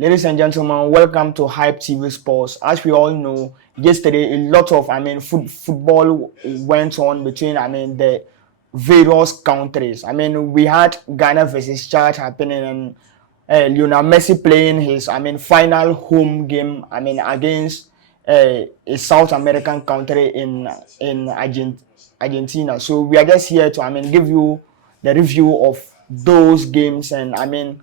Ladies and gentlemen, welcome to Hype TV Sports. As we all know, yesterday a lot of football went on between the various countries. We had Ghana versus Chad happening and Lionel Messi playing his final home game against a South American country in Argentina. So we are just here to give you the review of those games and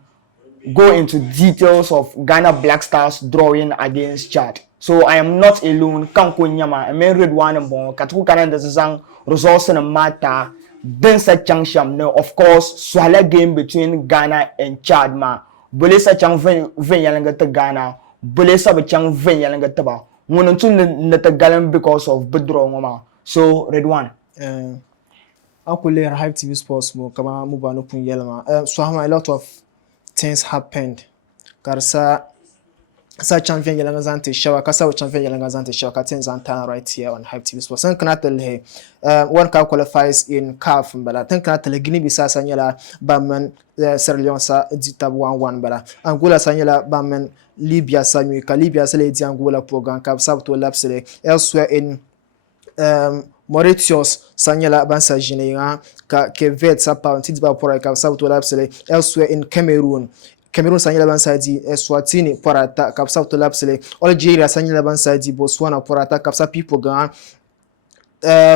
go into details of Ghana Black Stars drawing against Chad. So I am not alone. Kanko nyama. I mean read one bon. Katuku kanan desisang results in a matter. Then sa chang sham no. Of course, swala game between Ghana and Chad ma. Bole sa chang ven yalanga te Ghana. Bole sa be chang ven yalanga te ba. Ngununtu nete galen because of bedro ngoma. So read one. Uncle Lair Hype TV Sports mo kama mubano pun yelma. So a lot of things happened. Karsa sa champion yelanga zante shawa kasa champion yelanga zante shawa katenza antana right here on Hype TV Sports. San kana tele one ka qualifies in CAF mbala. Tan kana tele Guinea Bissau sanyela bamen Sierra Leone sa dita 1-1 bala. Angola sanyela bamen Libya sanyu ka Libya sele di Angola program ka sabto lapsele elsewhere in Mauritius sanyela bansa jinea ka Kevet sa pa ntidba pora ka sabto lapsele elsewhere in Cameroon sanyela bansa di Eswatini porata ka sabto lapsele Algeria sanyela bansa di Botswana porata ka sa people ga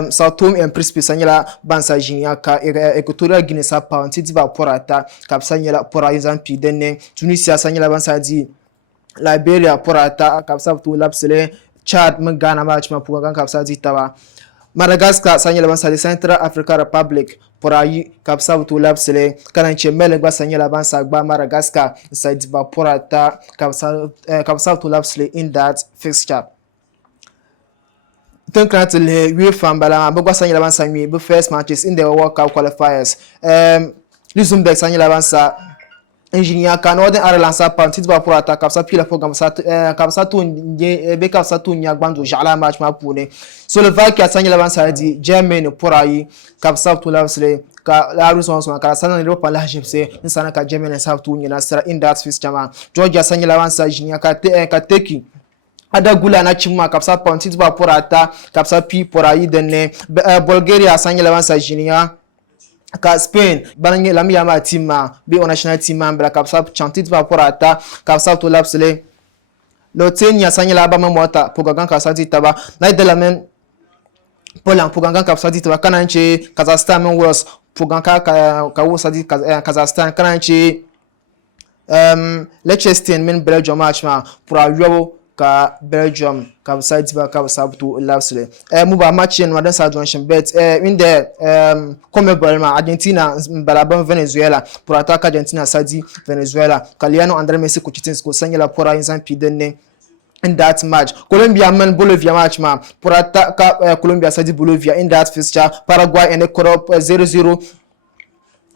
Sao Tome and Principe sanyela bansa jinea ka Equatorial Guinea sa pa ntidba porata ka sanyela pora example denne Tunisia sanyela bansa di Liberia porata ka sabto lapsele Chad Ghana match ma puga ka sa di taba Madagascar sanyela bansa de Central African Republic por aí kapsa to lapsele kana chemele gba sanyela bansa gba Madagascar side ba porata kapsa to lapsele in that fixture. Think that we from bala gba sanyela bansa mi be first matches in the World Cup qualifiers. Luxembourg sanyela bansa engineer kan Northern Ireland sa parti ba porata kapsa pila program sa kapsa to be kapsa to nya gbanzo jala match ma pune Slovakia sanyela bansa di Germany por aí kapsa to lapsele ka la ruson so ka sanan Europa la jepse insana ka Germany sa to nya nasra in that fixture ma Georgia sanyela bansa engineer ka teki ada gula na chimma kapsa parti ba porata kapsa pi por aí denne Bulgaria sanyela bansa engineer ka Spain bananye la miyama team be on national team bla kapsa chantit va porata kapsa to lapsele Lotenia sanyela ba mamota pogagan kapsa taba na de la même Poland pogagan kapsa taba kananche Kazakhstan men was poganka ka wosadi Kazakhstan kananche Liechtenstein men Belgium match ma pour ayo ka Belgium ka side ba ka sabtu lapsele muba match en madan sa junction bet in the CONMEBOL ma Argentina balaban Venezuela pour attaque Argentina sadi Venezuela Caliano André Messi ko chitin ko sanyela pora insan pidenne in that match Colombia man Bolivia match ma pour attaque Colombia sadi Bolivia in that fixture Paraguay and Ecuador 0-0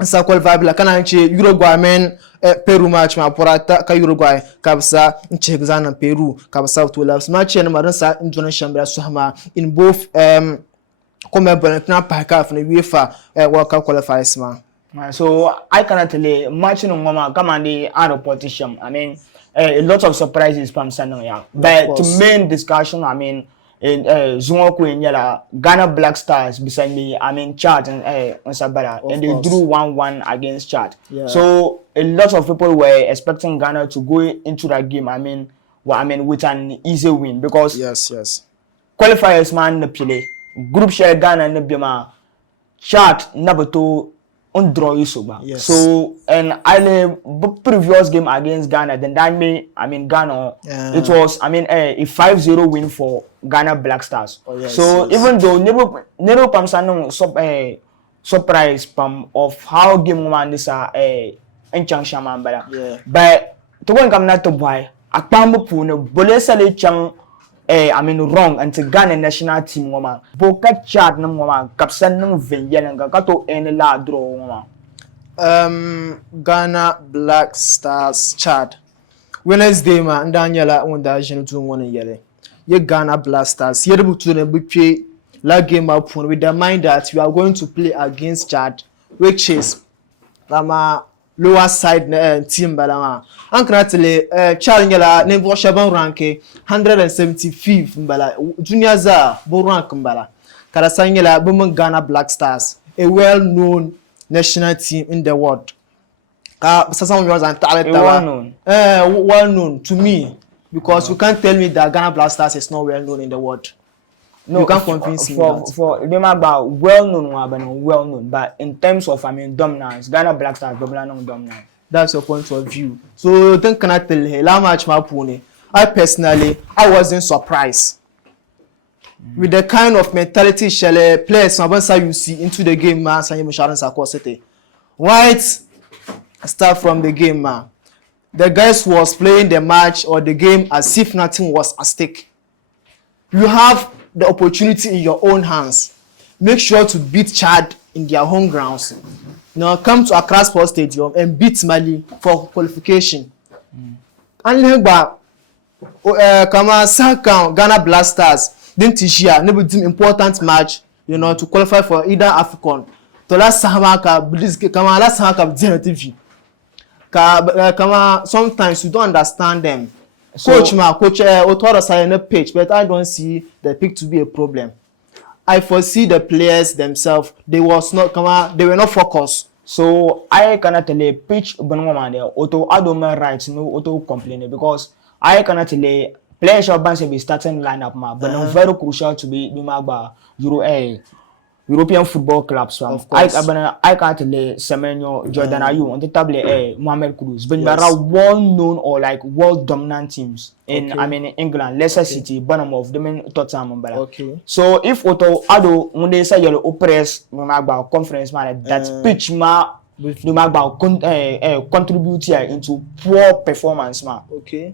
sa qual vibe kana nche Uruguay men Peru match ma porata ka Uruguay kabsa nche gzana Peru kabsa to laps match en maransa njona shambra suhama in both CONMEBOL na pack na UEFA World Cup qualifiers ma. So I cannot tell you match no ngoma kama ndi out politician. A lot of surprises from Sanoya. But to main discussion, in Zungoku in Yala, Ghana Black Stars beside me, Chad and Sabara, and they drew 1-1 against Chad. Yeah. So a lot of people were expecting Ghana to go into that game. With an easy win because yes. Qualifiers man the play group share Ghana and the Chad Nabato on draw Yusuba. Yes. So and I previous game against Ghana, then that made Ghana it was a 5-0 win for Ghana Black Stars. Oh, yes, so yes. Even though never pamsano surprise of how game one this in Changshaman but to go and come not to buy a pambo pune bolesale chang wrong until Ghana national team woman. Boka Chad no woman kapsan no venyenga kato any la draw woman. Ghana Black Stars Chad. Wednesday ma ndanyala onda jenu tu ngone yele. Ye Ghana Black Stars. Ye rebu tu ne bupe la game up with the mind that we are going to play against Chad, which is lower side team balama ankra tele Charles ngela ne bo shaban ranke 175 mbala junior za bo rank mbala kala sangela bo Ghana Black Stars, a well known national team in the world. Well known. Well known to me, because you can't tell me that Ghana Black Stars is not well known in the world. No, you can't convince me that. For remember well known, but in terms of dominance, Ghana Black Stars dominant. That's your point of view. So then can I tell you how much my pony? I personally wasn't surprised with the kind of mentality shall players you see into the game, man. Right, start from the game, man. The guys was playing the match or the game as if nothing was at stake. You have the opportunity in your own hands. Make sure to beat Chad in their home grounds. Now come to Accra Sports Stadium and beat Mali for qualification. And then Ghana Black Stars didn't share never do important match, to qualify for either African. To last TV. Sometimes you don't understand them. So, coach Otodo say on page, but I don't see the pick to be a problem. I foresee the players themselves, they were not focused. So I cannot tell a pitch there auto adoma rights no auto complaining, because I cannot tell a players of bands be starting lineup but very crucial to be European football clubs. I can't tell Semenyo, Jordan Ayew on the table Mohamed Kudus, but there are well known or like world dominant teams in England, Leicester City, Bournemouth, the main Tottenham. Okay. So if Otto Ado when they say yellow oppress no matter conference man that pitch ma no matter contribute into poor performance man. Okay.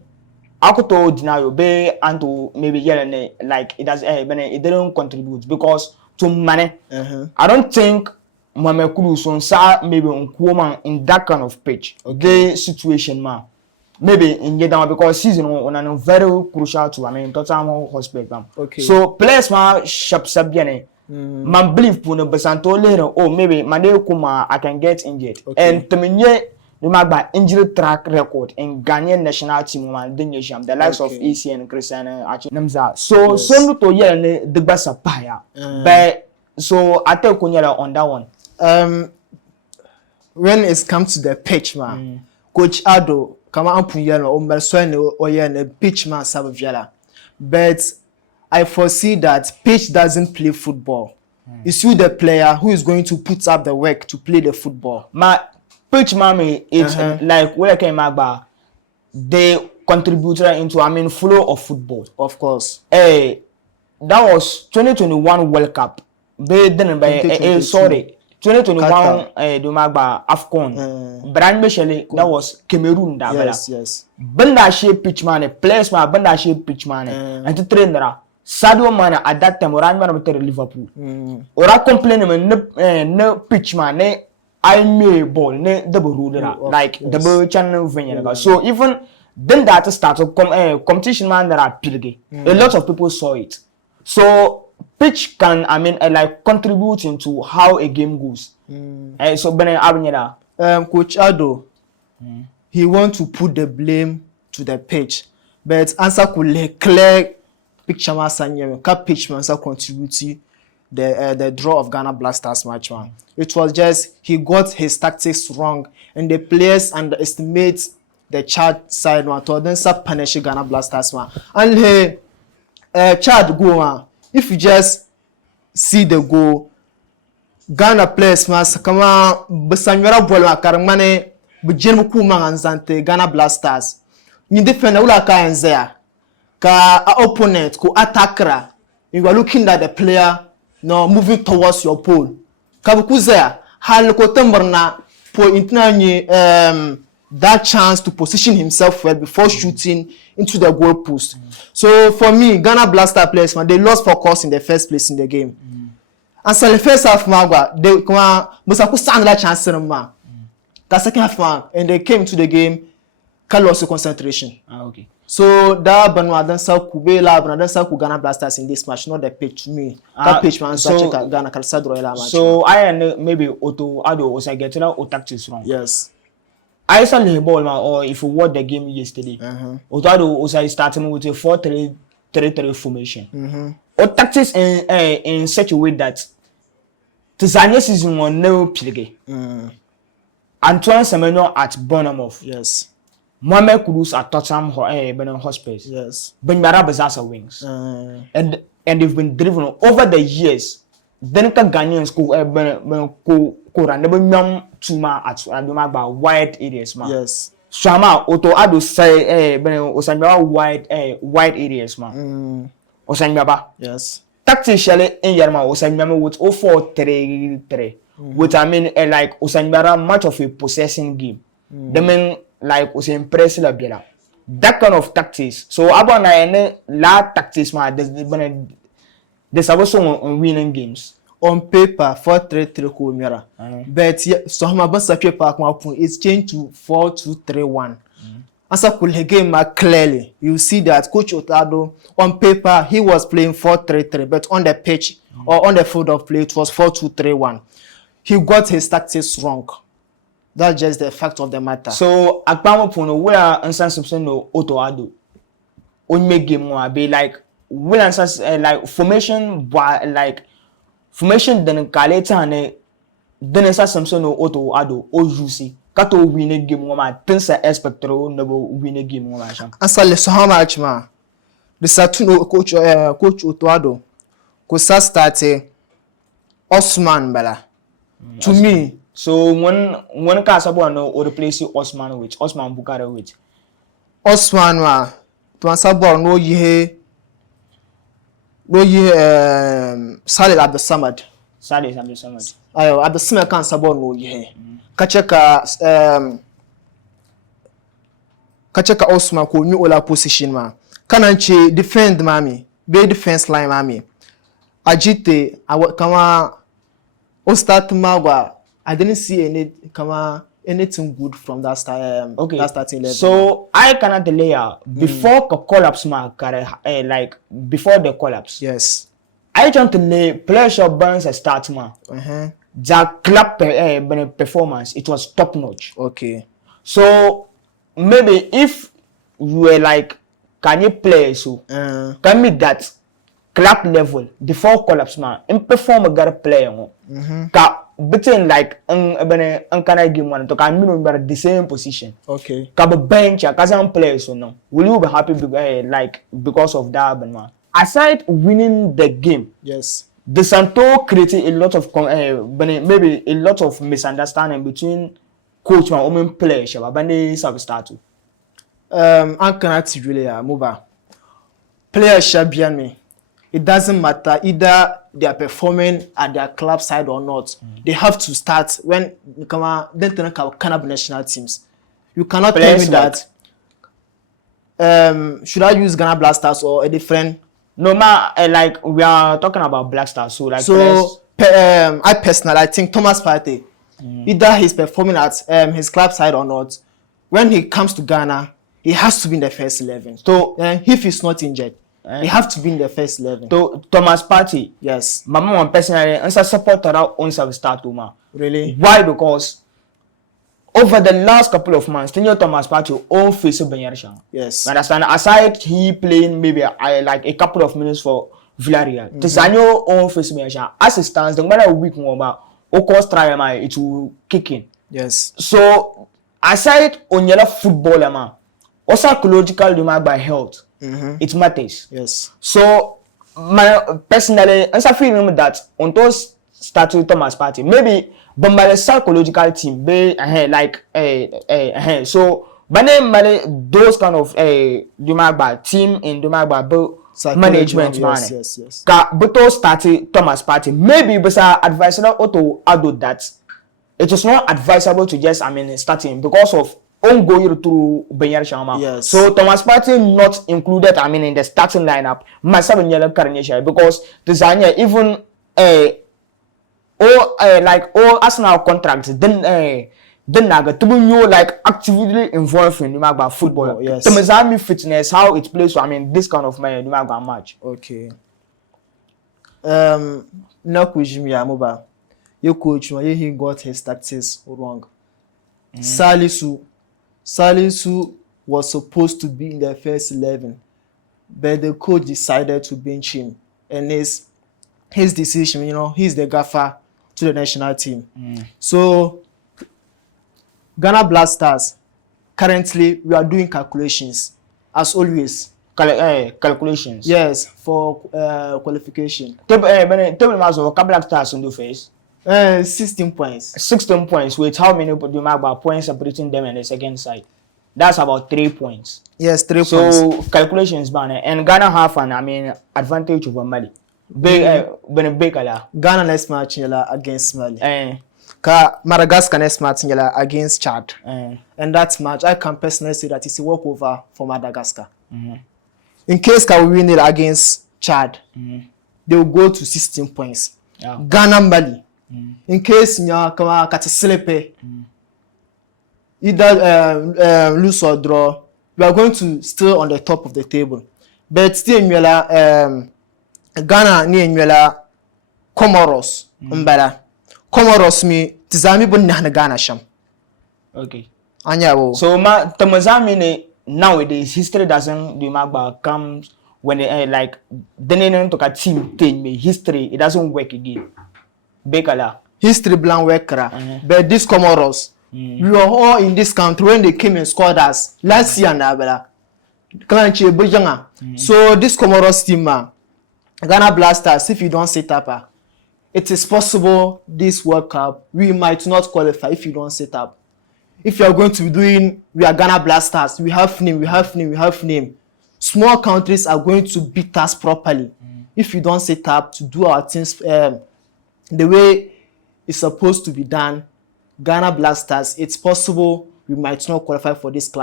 I could deny be and to maybe yelling like it does it didn't contribute because to money. I don't think Mohamed Kudus on sa maybe on woman in that kind of pitch. Okay. The situation man. Maybe in Yedawa because season on very crucial to Tottenham Hospital. Okay. So players ma sharp sabiane. Man believe puno besanto later. Oh maybe Mane Kuma I can get injured. Okay. And to me no matter injury track record in Ghanaian national team man the likes of EC and Cristiano Namza. So no to yell the best paya. But so I tell Kunyela on that one. When it comes to the pitch man, Coach Ado kama ampunyela o mersone o yene pitch man sabaviala. But I foresee that pitch doesn't play football. It's you the player who is going to put up the work to play the football. My pitch mommy it's like where came about they contributed into flow of football. Of course. That was 2021 World Cup. They didn't by sorry. 2021 Dumagba AFCON. Brand Michele that was Cameroon Yes. Banda shape pitch man, players man, banda shape pitch man. And to trainer Sadio Mane at that time ran man to Liverpool. Ora complain no pitch man, I may ball ne double ruler like double channel venue. So even then that started competition man that are pilgrim. A lot of people saw it. So pitch can like contributing to how a game goes. So Coach Ado, he want to put the blame to the pitch, but answer could clear picture man sanye ka pitch man contribute the draw of Ghana Black Stars match man. It was just he got his tactics wrong and the players underestimate the Chad side one to then punish Ghana Black Stars man. And Chad go on. If you just see the goal, Ghana players must come on, Besanyara Bola Karamane, Bujim Kuma and Zante, Ghana Black Stars. You defend Ulaka and Zea. Ka opponent, ko attacker, you are looking at the player, no moving towards your pole. Kabukuzea, Halko Timberna, for that chance to position himself well before shooting into the goal post. So for me, Ghana Black Star players, man, they lost focus in the first place in the game. And so the first half, they must have stand that chance in man. The second half, and they came to the game, can lose concentration. Okay. So that Benoit then saw Kubela, then saw Ghana Black Stars in this match, not the pitch to me. That pitch man, so Ghana Kalsadro match. So I and maybe Otto Ado was I getting out tactics wrong. Yes. I saw the ball man, or if you watch the game yesterday, Otado also starting with a 4-3-3 formation. Or tactics in such a way that Tizania season one no play. Antoine Semenyo at Bournemouth. Yes. Mohamed Kudus at Tottenham Hotspur. Yes. Ben Bazasa wings. And they've been driven over the years. Then Ghanaians ko never young tuma at about wide areas man. Yes. Shama Oto Ado say Osanyaba wide areas man. Osanyaba. Yes. Tactically in Yarma Osanyama with 0-4-3-3. Which I mean like Osanyaba much of a possessing game. They mean like was impressive la biela. That kind of tactics. So about na la tactics man there's also on winning games. On paper 4-3-3 ko mira. But so hama ban sa paper kuma pun it's changed to 4-2-3-1. Asa kule game clearly you see that coach Otado on paper he was playing 4-3-3 but on the pitch or on the field of play it was 4-2-3-1. He got his tactics wrong. That's just the fact of the matter. So akpamo puno where answer something no Otado on make game one be like will answer like formation like formation then kaleta ne then answer something no Otado o juicy kato win a game one tensa expectro no win a game one sham answer le so how much ma the Satuno coach Otado ko sa start Osman bala to me. So when Kasabo no or replace Osman with Osman Bukare with Osman ma to answer ball no ye Salih Abdul Samad. Salih Abdul Samad. Ayo Abdul Samad kan sabon no ye. Kacheka Osman ko new ola position ma. Kananche defend mami. Be defense line mami. Ajite kama o start magwa. I didn't see anything good from that that starting level. So I cannot delay before the collapse like before the collapse. Yes. I want to lay pleasure burns a start man. The club performance it was top notch. Okay. So maybe if you were like can you play so can meet that club level before collapse man and perform a good player. Between like can I game one to can mean the same position. Okay. Can be bench can play so no. Will you be happy like because of that man? Aside winning the game, yes. The Santo created a lot of maybe a lot of misunderstanding between coach and women players. But they start to. I cannot really move on. Players should be me. It doesn't matter either they are performing at their club side or not. They have to start when then can national teams. You cannot players tell me that. Should I use Ghana Blasters or a different? No, like we are talking about Black Stars, so like. So I personally, I think Thomas Partey, either he's performing at his club side or not. When he comes to Ghana, he has to be in the first 11. So if he's not injured. He have to be in the first 11. To Thomas Partey, yes. My mom personally, and support that on start to ma. Really? Why? Because over the last couple of months, Thomas Partey own face of Benyarashan. Yes. Understand? Aside he playing maybe like a couple of minutes for Villarreal. Tizanyo own face of Benyarashan. As it stands, no matter week more, of course, try it will kick in. Yes. So aside on your footballer man, also psychological by health. It matters. Yes. So, personally, I feel that on those start with Thomas Partey, maybe but my psychological team, be like so, but then those kind of team in management man. Yes. But those started Thomas Partey, maybe but advisable to add that it was not advisable to just start him because of ongoing through Benyar Shama. Yes. So Thomas Partey not included in the starting lineup. Myself and Yellow Carnation because Tanzania even all Arsenal contracts then naga to be like actively involved in the football. Yes. Tamazami fitness how it plays. So this kind of match. Okay. No question me amoba. Your coach he got his tactics wrong. Salisu Salisu was supposed to be in the first 11, but the coach decided to bench him, and his decision, he's the gaffer to the national team. So Ghana Black Stars, currently we are doing calculations as always. Calculations. Yes, for qualification. Table mass of Black Stars on the face. 16 points. 16 points with how many points separating them and the second side? That's about 3 points. Yes, 3 points. So calculations, banner, and Ghana have an advantage over Mali. Ghana next match against Mali. Madagascar next match against Chad. And that match, I can personally say that it's a walkover for Madagascar. In case we win it against Chad, they will go to 16 points. Yeah. Ghana Mali. In case Kataselepe, either lose or draw, we are going to still on the top of the table. But still, Ghana ni Comoros. Comoros me tizami bunna Ghana sham. Okay. Anya so tamazami nowadays history doesn't come when like then to a team thing me history it doesn't work again. Bekala. History blank worker. But this Comoros, we were all in this country when they came and scored us last year na So this Comoros team Ghana Blasters, if you don't set up, it is possible this World Cup we might not qualify if you don't set up. If you are going to be doing, we are Ghana Blasters, we have name. Small countries are going to beat us properly. If you don't set up to do our things the way it's supposed to be done, Ghana Blasters, it's possible we might not qualify for this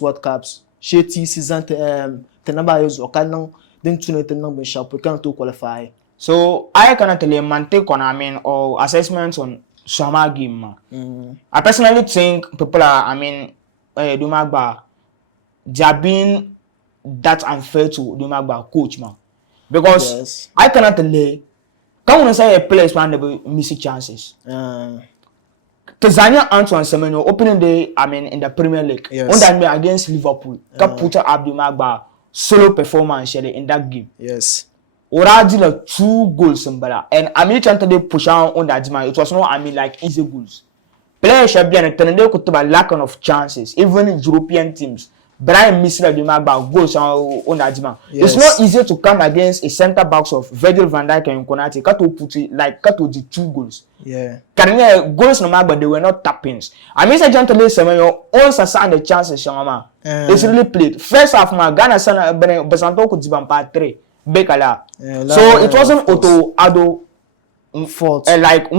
World Cups. Sheti season the number is then we can to qualify. So I cannot tell you or assessments on summer game. I personally think people are they are being that unfair to Dumagba coach because yes. I cannot tell you can we say a place when they miss chances. Tanzania Antoine Semenyo opening day in the Premier League under against Liverpool. Can put up Dumagba solo performance in that game. Yes. Already 2 goals and trying to push on that man. It was not like easy goals. Players should be a lack of chances, even in European teams. But I miss the goals on that man. It's not easy to come against a centre backs of Virgil van Dijk and Konate. Cut to the 2 goals. Yeah. Goals no matter, but they were not tappings. Say gentlemen, Semenyo also signed the chances. It's really played. First half, Ghana sana Besanto could part 3. Bekala. So it wasn't Otto Ado fault. Like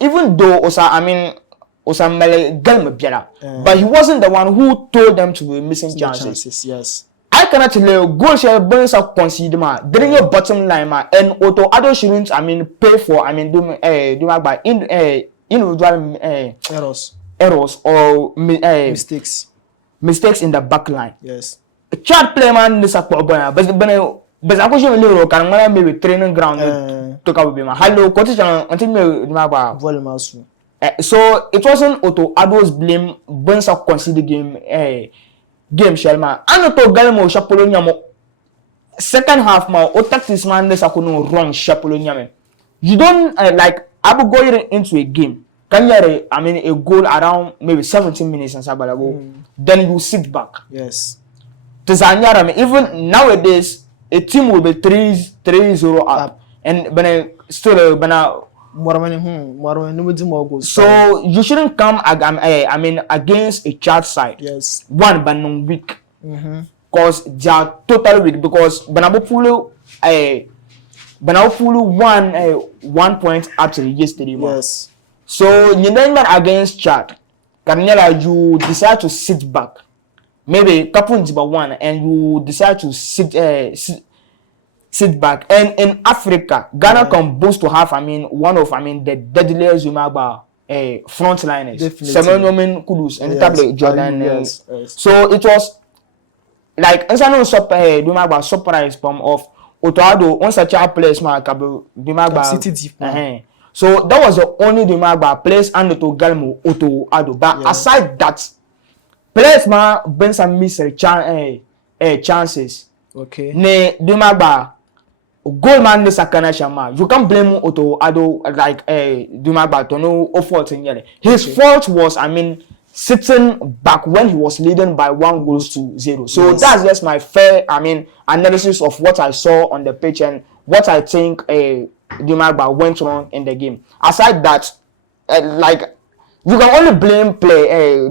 even though Osa Mele Gelme Biela, but he wasn't the one who told them to be missing chances. Yes. I cannot tell you goal share bonus of consider during your bottom line and Otto Ado shouldn't pay for do by individual errors or mistakes in the back line. Yes. Chad player man this up but I go show you can maybe training ground to come with me. Hello coach until me so it wasn't Otto Ado's blame burns up consider game Shelma and Otto Galmo Chapoloniamo second half or tactics man this no wrong Chapoloniame. You don't like Abu going into a game. Can you a goal around maybe 17 minutes and then you sit back. Yes. Tanzania, even nowadays, a team will be 3-0 up, and still so you shouldn't come against a Chad side. Yes. One but weak. Because they are totally weak. Because Banabopulu one point actually yesterday. Yes. So you then against Chad, Carniela, you decide to sit back. Maybe couple number 1 and you decide to sit back. And in Africa, Ghana can boast to have one of the deadliest frontliners. Semenyo Kudus and Tablet Jordan. So it was like surprise of Otoado on such a place so that was the only place and to Galmo Otoado. But aside that players ma ben some miss chances. Okay. Ne Dumagba goal man the sakana shama. You can't blame Otto Ado like Dumagba to no fault in here. His fault was sitting back when he was leading by 1-0. So Yes. that's just my fair analysis of what I saw on the pitch and what I think Dumagba went wrong in the game. Aside that, like you can only blame players,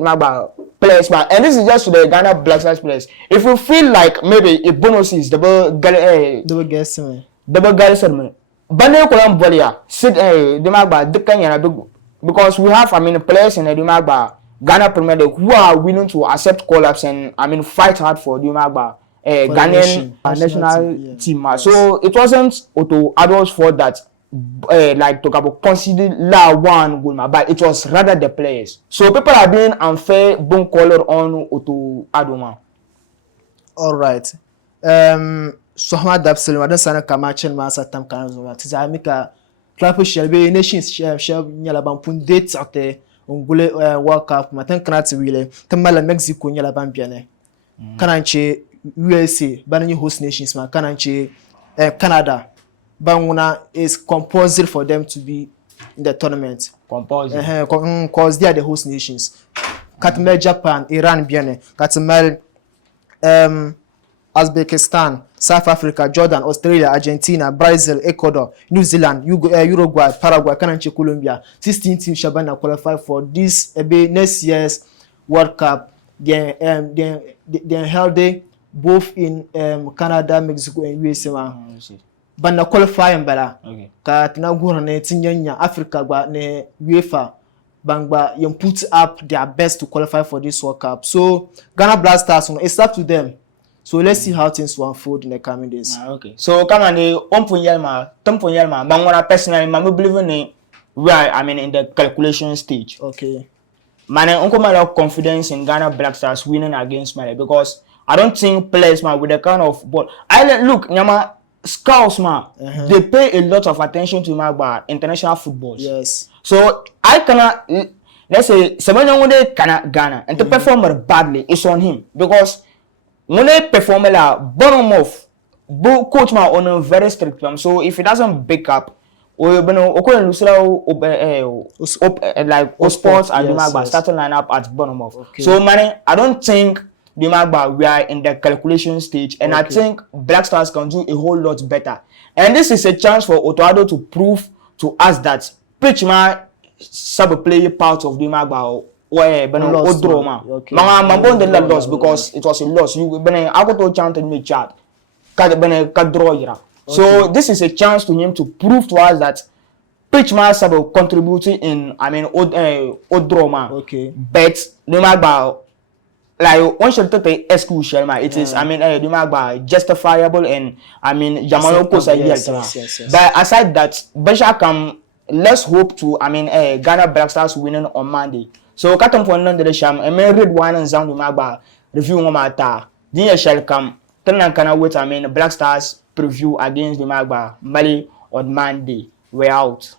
man. And this is just to the Ghana Black Stars players. If you feel like maybe a bonus is double guessing. double garrison, Bane Kolam Bolia, sit Dumagba, because we have players in the Dumagba Ghana Premier League who are willing to accept call-ups and fight hard for Dumagba Ghanaian national team. Yes. So it wasn't Otto Adol's fault that like talk about consider la one goal, but it was rather the players. So people are being unfair, bone color on Otto Adoma. All right. So Hamad Absalom, I don't sana kamachin masa tam kanazuma. Tiza amika klapu shelbe nations shel nyala bampun dates ate ungule World Cup maten kanati wile tamala Mexico nyala bambiane. Kananche USA banani host nations ma kananche Canada. Banguna is compulsory for them to be in the tournament. Compulsory. Because they are the host nations. Katamel Japan, Iran, Biene. Katamel Uzbekistan, South Africa, Jordan, Australia, Argentina, Brazil, Ecuador, New Zealand, Uruguay, Paraguay, Canada, Colombia. 16 teams Shabana qualify for this next year's World Cup. They held it both in Canada, Mexico, and USA. Banda qualifying bala ka tinagura ne tinyanya Africa gba ne UEFA bangba you put up their best to qualify for this World Cup. So Ghana Black Stars, it's up to them. So let's see how things will unfold in the coming days. Okay. So come on, Tompunyelma, Bangwana personally, I believe in where in the calculation stage. Okay. Man, I don't have confidence in Ghana Black Stars winning against Mali because I don't think players with the kind of ball. Look, Nyama. Scouts they pay a lot of attention to international football. Yes. So I cannot let's say someone cannot Ghana and to perform badly it's on him because when they perform bottom off coach on a very strict term. So if he doesn't back up or like sports and starting line up at bottom off. Okay. So I don't think we are in the calculation stage, and I think Black Stars can do a whole lot better. And this is a chance for Otoado to prove to us that Pitchman sub play part of the Magba where Odroma. Mama loss because it was a loss. You I got to chant in me chat. So this is a chance to him to prove to us that Pitchman sub contributing in Odroma. Okay. But the Magba like one should take the excuse, it is justifiable and yes. But aside that, Besha come let's hope to Ghana Black Stars winning on Monday. So Katam for London the Sham and may read one and Zambi Magba review on my ta. Then shall come Tenan can wait Black Stars preview against the Magba Mali on Monday. We're out.